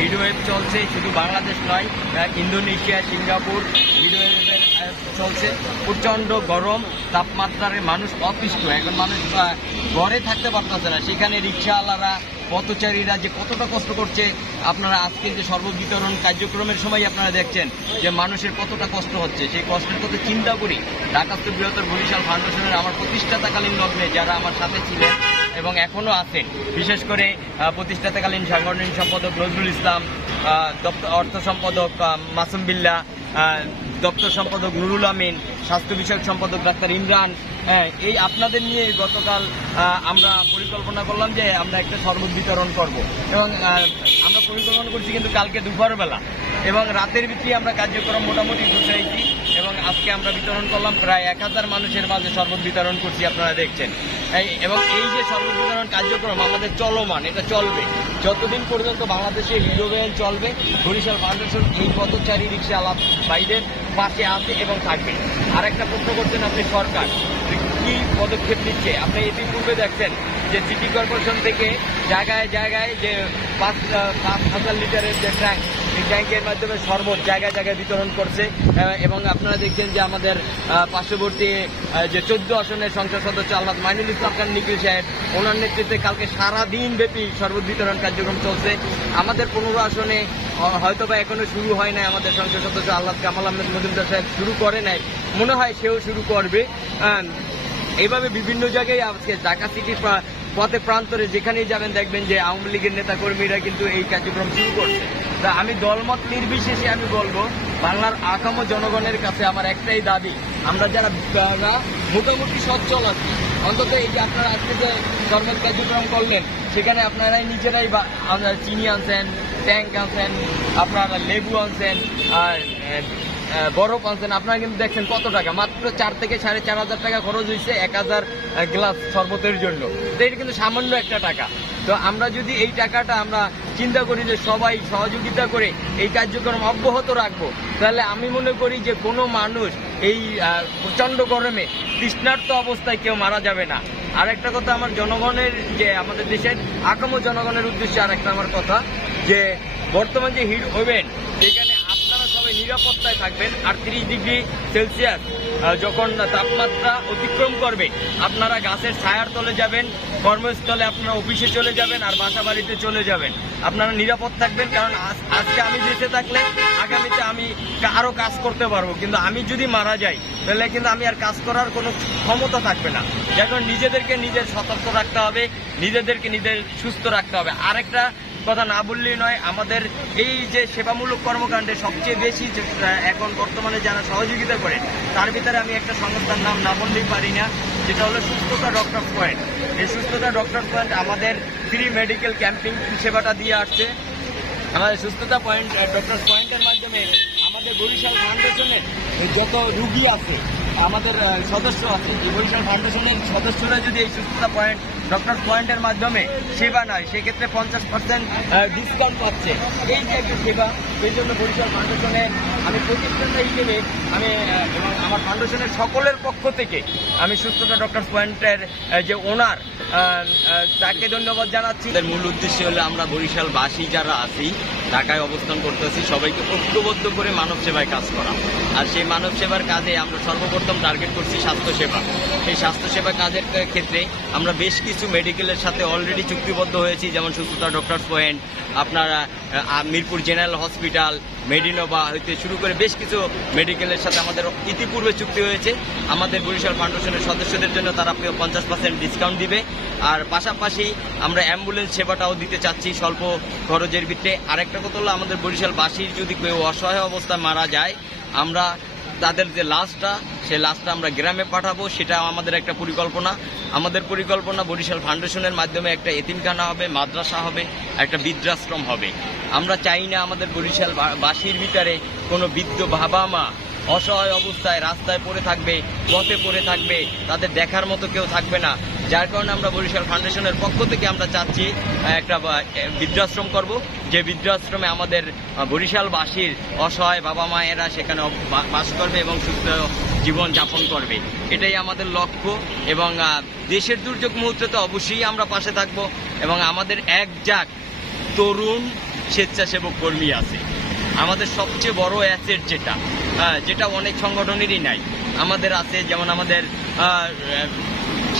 Heatwave চলছে, শুধু বাংলাদেশ নয়, ইন্দোনেশিয়া, সিঙ্গাপুর হিটওয়েভের চলছে। প্রচণ্ড গরম তাপমাত্রার মানুষ অতিষ্ঠ, এখন মানুষ ঘরে থাকতে পারতেছে না। সেখানে রিক্সাওয়ালারা, পথচারীরা যে কতটা কষ্ট করছে, আপনারা আজকে যে সর্ববিতরণ কার্যক্রমের সময় আপনারা দেখছেন যে মানুষের কতটা কষ্ট হচ্ছে। সেই কষ্টের কথা চিন্তা করি ঢাকাস্থ বৃহত্তর বরিশাল ফাউন্ডেশনের আমার প্রতিষ্ঠাতাকালীন লগ্নে যারা আমার সাথে ছিলেন এবং এখনও আছেন, বিশেষ করে প্রতিষ্ঠাতাকালীন সাংগঠনিক সম্পাদক নজরুল ইসলাম, অর্থ সম্পাদক মাসুম বিল্লাহ, দপ্তর সম্পাদক নুরুল আমিন, স্বাস্থ্য বিষয়ক সম্পাদক ডাক্তার ইমরান, এই আপনাদের নিয়ে গতকাল আমরা পরিকল্পনা করলাম যে আমরা একটা শরবত বিতরণ করব এবং আমরা পরিকল্পনা করছি কিন্তু কালকে দুপুরবেলা এবং রাতের ভিত্তি আমরা কার্যক্রম মোটামুটি গুছাইছি এবং আজকে আমরা বিতরণ করলাম প্রায় 1000 মানুষের মাঝে শরবত বিতরণ করছি, আপনারা দেখছেন। এবং এই যে শরবত বিতরণ কার্যক্রম আমাদের চলমান, এটা চলবে যতদিন পর্যন্ত বাংলাদেশে হিরোভ্যান চলবে। বরিশাল ফাউন্ডেশন এই পথচারী রিক্সা ভাইদের পাশে আছে এবং থাকবে। আরেকটা প্রশ্ন করছেন আপনি, সরকার কি পদক্ষেপ নিচ্ছে? আপনি ইতিপূর্বে দেখছেন যে সিটি কর্পোরেশন থেকে জায়গায় জায়গায় যে 5,000 লিটারের যে ট্যাঙ্ক, এই ট্যাঙ্কের মাধ্যমে শরবত জায়গায় জায়গায় বিতরণ করছে এবং আপনারা দেখছেন যে আমাদের পার্শ্ববর্তী যে 14 আসনের সংসদ সদস্য আলহাজ মাইনুল ইসলাম খান নিখিল সাহেব, ওনার নেতৃত্বে কালকে সারাদিন ব্যাপী শরবত বিতরণ কার্যক্রম চলছে। আমাদের 15 আসনে হয়তো বা এখনো শুরু হয় নাই, আমাদের সংসদ সদস্য আলহাজ কামাল আহমেদ মজুমদার সাহেব শুরু করে নাই, মনে হয় সেও শুরু করবে। এইভাবে বিভিন্ন জায়গায় আজকে ঢাকা সিটির পথে প্রান্তরে যেখানেই যাবেন দেখবেন যে আওয়ামী লীগের নেতাকর্মীরা কিন্তু এই কার্যক্রম শুরু করছে। তা আমি দলমত নির্বিশেষে আমি বলবো, বাংলার আকাম জনগণের কাছে আমার একটাই দাবি, আমরা যারা মোটামুটি সচ্ছল আছি, অন্তত এই যে আপনারা আজকে যে শরবত কার্যক্রম করলেন সেখানে আপনারাই নিজেরাই চিনি আনছেন, ট্যাঙ্ক আনছেন, আপনারা লেবু আনছেন আর বরফ আনছেন। আপনারা কিন্তু দেখছেন কত টাকা, মাত্র 4 থেকে 4,500 টাকা খরচ হয়েছে 1000 গ্লাস শরবতের জন্য। তো এটা কিন্তু সামান্য একটা টাকা। তো আমরা যদি এই টাকাটা আমরা চিন্তা করি যে সবাই সহযোগিতা করে এই কার্যক্রম অব্যাহত রাখবো, তাহলে আমি মনে করি যে কোনো মানুষ এই প্রচণ্ড গরমে তৃষ্ণার্ত অবস্থায় কেউ মারা যাবে না। আর একটা কথা আমার জনগণের, যে আমাদের দেশের আকাম জনগণের উদ্দেশ্যে আর একটা আমার কথা, যে বর্তমান যে হিট ওভেন, যেখানে আপনারা সবাই নিরাপত্তায় থাকবেন। 38 ডিগ্রি সেলসিয়াস যখন তাপমাত্রা অতিক্রম করবে, আপনারা গাছের ছায়ার তলে যাবেন, কর্মস্থলে আপনারা অফিসে চলে যাবেন আর বাসা বাড়িতে চলে যাবেন। আপনারা নিরাপদ থাকবেন, কারণ আজকে আমি বেঁচে থাকলে আগামীতে আমি আরও কাজ করতে পারবো, কিন্তু আমি যদি মারা যাই তাহলে কিন্তু আমি আর কাজ করার কোনো ক্ষমতা থাকবে না। এখন নিজেদেরকে নিজের সতর্ক রাখতে হবে, নিজেদেরকে নিজের সুস্থ রাখতে হবে। আরেকটা কথা না বললেই নয়, আমাদের এই যে সেবামূলক কর্মকাণ্ডে সবচেয়ে বেশি এখন বর্তমানে যারা সহযোগিতা করে, তার ভিতরে আমি একটা সংস্থার নাম না বললেই পারি না, যেটা হলো সুস্থতা ডক্টরস পয়েন্ট। এই সুস্থতা ডক্টরস পয়েন্ট আমাদের ফ্রি মেডিকেল ক্যাম্পিং সেবাটা দিয়ে আসছে। আমাদের সুস্থতা পয়েন্ট ডক্টরস পয়েন্টের মাধ্যমে আমাদের বরিশাল ফাউন্ডেশনের যত রুগী আছে, আমাদের সদস্য আছে, এই বরিশাল ফাউন্ডেশনের সদস্যরা যদি এই সুস্থতা পয়েন্ট ডক্টর পয়েন্টের মাধ্যমে সেবা নেয়, সেক্ষেত্রে 50% ডিসকাউন্ট পাচ্ছে। এই যে একটা সেবা, সেই জন্য বরিশাল ফাউন্ডেশনের আমি প্রতিষ্ঠাতা হিসেবে আমি এবং আমার ফাউন্ডেশনের সকলের পক্ষ থেকে আমি সুস্থতা ডক্টর পয়েন্টের যে ওনার, তাকে ধন্যবাদ জানাচ্ছি। মূল উদ্দেশ্য হলো আমরা বরিশালবাসী যারা আছি, ঢাকায় অবস্থান করতেছি, সবাইকে ঐক্যবদ্ধ করে মানব সেবায় কাজ করা। আর সেই মানব সেবার কাজে আমরা সর্বপ্রথম টার্গেট করছি স্বাস্থ্যসেবা। এই স্বাস্থ্যসেবা কাজের ক্ষেত্রে আমরা বেশ কিছু মেডিকেলের সাথে অলরেডি চুক্তিবদ্ধ হয়েছি, যেমন সুস্থতা ডক্টরস পয়েন্ট, আপনারা মিরপুর জেনারেল হসপিটাল, মেডিনোভা হইতে শুরু করে বেশ কিছু মেডিকেলের সাথে আমাদের ইতিপূর্বে চুক্তি হয়েছে। আমাদের বরিশাল ফাউন্ডেশনের সদস্যদের জন্য তারা 50% ডিসকাউন্ট দিবে। আর পাশাপাশি আমরা অ্যাম্বুলেন্স সেবাটাও দিতে চাচ্ছি স্বল্প খরচের ভিত্তিতে। আরেকটা কথা হলো, আমাদের বরিশালবাসীর যদি কেউ অসহায় অবস্থায় মারা যায়, আমরা তাদের যে লাশটা, সেই লাশটা আমরা গ্রামে পাঠাবো, সেটা আমাদের একটা পরিকল্পনা। আমাদের পরিকল্পনা বরিশাল ফাউন্ডেশনের মাধ্যমে একটা এতিমখানা হবে, মাদ্রাসা হবে, একটা বৃদ্ধাশ্রম হবে। আমরা চাই না আমাদের বরিশালবাসীর ভিতরে কোনো বৃদ্ধ বাবা মা অসহায় অবস্থায় রাস্তায় পড়ে থাকবে, পথে পড়ে থাকবে, তাদের দেখার মতো কেউ থাকবে না। যার কারণে আমরা বরিশাল ফাউন্ডেশনের পক্ষ থেকে আমরা চাচ্ছি একটা বৃদ্ধাশ্রম করব, যে বৃদ্ধাশ্রমে আমাদের বরিশালবাসীর অসহায় বাবা মায়েরা সেখানে বাস করবে এবং সুস্থ জীবন যাপন করবে। এটাই আমাদের লক্ষ্য। এবং দেশের দুর্যোগ মুহূর্তে তো অবশ্যই আমরা পাশে থাকব। এবং আমাদের একজাক তরুণ স্বেচ্ছাসেবক কর্মী আছে। আমাদের সবচেয়ে বড় অ্যাসেট যেটা অনেক সংগঠনেরই নাই, আমাদের আছে। যেমন আমাদের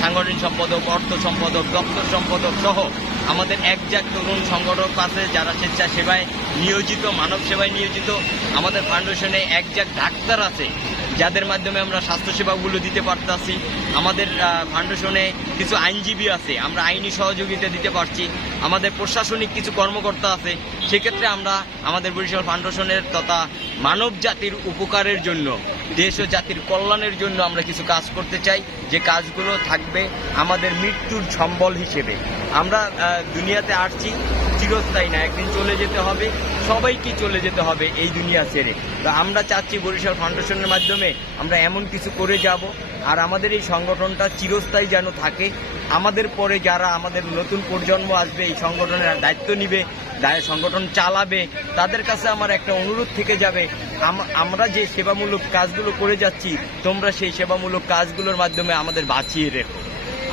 সাংগঠনিক সম্পাদক, অর্থ সম্পাদক, দপ্তর সম্পাদক সহ আমাদের একজাক তরুণ সংগঠক আছে যারা স্বেচ্ছাসেবায় নিয়োজিত, মানব সেবায় নিয়োজিত। আমাদের ফাউন্ডেশনে একজাক ডাক্তার আছে যাদের মাধ্যমে আমরা স্বাস্থ্যসেবাগুলো দিতে পারতাছি। আমাদের ফাউন্ডেশনে কিছু আইনজীবী আছে, আমরা আইনি সহযোগিতা দিতে পারছি। আমাদের প্রশাসনিক কিছু কর্মকর্তা আছে। সেক্ষেত্রে আমরা আমাদের বরিশাল ফাউন্ডেশনের তথা মানব জাতির উপকারের জন্য, দেশ ও জাতির কল্যাণের জন্য আমরা কিছু কাজ করতে চাই, যে কাজগুলো থাকবে আমাদের মৃত্যুর সম্বল হিসেবে। আমরা দুনিয়াতে আসছি চিরস্থায়ী না, একদিন চলে যেতে হবে, সবাইকে চলে যেতে হবে এই দুনিয়া ছেড়ে। তো আমরা চাচ্ছি বরিশাল ফাউন্ডেশনের মাধ্যমে আমরা এমন কিছু করে যাব, আর আমাদের এই সংগঠনটা চিরস্থায়ী যেন থাকে। আমাদের পরে যারা আমাদের নতুন প্রজন্ম আসবে, এই সংগঠনের দায়িত্ব নিবে, সংগঠন চালাবে, তাদের কাছে আমার একটা অনুরোধ থেকে যাবে, আমরা যে সেবামূলক কাজগুলো করে যাচ্ছি, তোমরা সেই সেবামূলক কাজগুলোর মাধ্যমে আমাদের বাঁচিয়ে রেখো।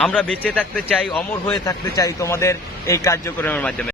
আমরা বেঁচে থাকতে চাই, অমর হয়ে থাকতে চাই তোমাদের এই কার্যক্রমের মাধ্যমে।